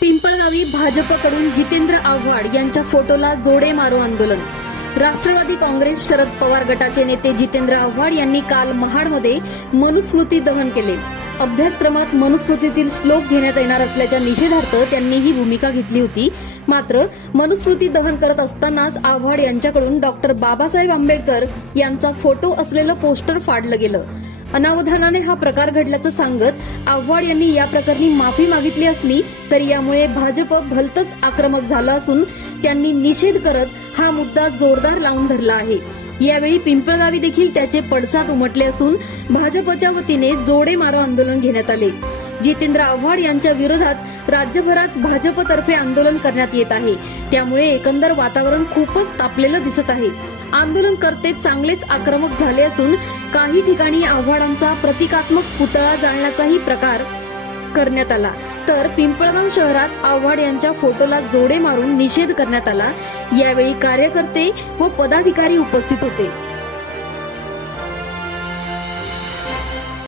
पिंपळगावी भाजपकडून जितेंद्र आव्हाड यांच्या फोटोला जोडे मारो आंदोलन। राष्ट्रवादी काँग्रेस शरद पवार गटाचे नेते जितेंद्र आव्हाड यांनी काल महाडमध्ये मनुस्मृती दहन केले। अभ्यासक्रमात मनुस्मृतीतील श्लोक घेण्यात येणार असल्याच्या निषेधार्थ त्यांनी ही भूमिका घेतली होती। मात्र मनुस्मृती दहन करत असतानाच आव्हाड यांच्याकडून डॉक्टर बाबासाहेब आंबेडकर यांचा फोटो असलेलं पोस्टर फाडलं गेलं। अनावधानाने हा प्रकार घडल्याचं सांगत आव्हाड यांनी या प्रकरणी माफी मागितली असली तरी यामुळे भाजप भलतंच आक्रमक झालं असून त्यांनी निषेध करत हा मुद्दा जोरदार लावून धरला आहे। यावेळी पिंपळगावी देखील त्याचे पडसाद उमटले असून भाजपच्या वतीने जोडे मारो आंदोलन घेण्यात आले। जितेंद्र आव्हाड यांच्या विरोधात राज्यभरात भाजपतर्फे आंदोलन करण्यात येत आहे। त्यामुळे एकंदर वातावरण खूपच तापलेलं दिसत आहे। आंदोलनकर्ते चांगलेच आक्रमक झाले असून काही ठिकाणी आव्हाडांचा प्रतिकात्मक पुतळा जाळण्याचाही प्रकार करण्यात आला, तर पिंपळगाव शहरात आव्हाड यांच्या फोटोला जोडे मारून निषेध करण्यात आला। यावेळी कार्यकर्ते व पदाधिकारी उपस्थित होते।